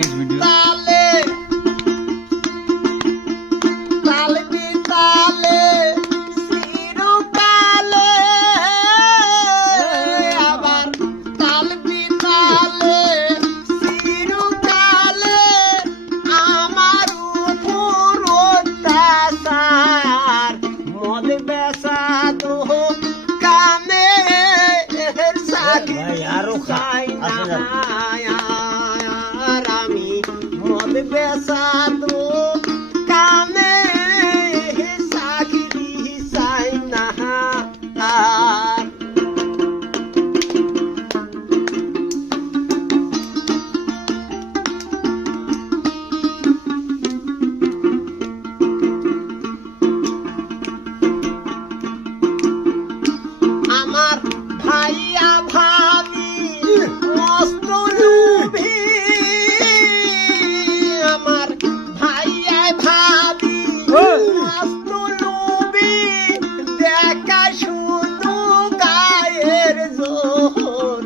next video. তালে তালে বিতালে চিরকালে আবার তালে বিতালে চিরকালে আমার উপর অত্যাচার মদ বেচা তো কামে সাকি খাই না আর আমি মদ বেচা তো কামে সাকি চাই না আর আমার ভাইয়া ভাবি মস্ত লোভী আমার ভাইয়া ভাবি মস্ত লোভী দেখা শুধু গায়ের জোর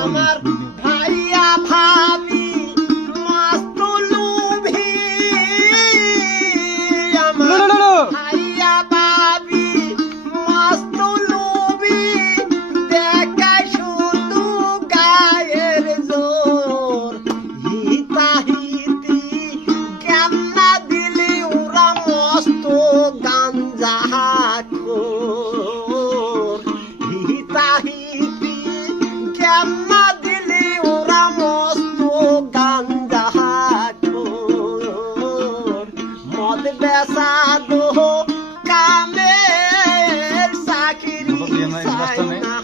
আমার ভাইয়া ভাবি মস্ত লোভী আমার ভাইয়া ভাবি মস্ত লোভী দেখা শুধু গায়ের জোর হিতাহিতি জ্ঞান না দিলে ওরা মস্ত গাঞ্জা খোর হিতাহিতি জ্ঞান না দিলে ওরা মস্ত গাঞ্জা খোর মদ বেচা দো কামের চাকরি চাই না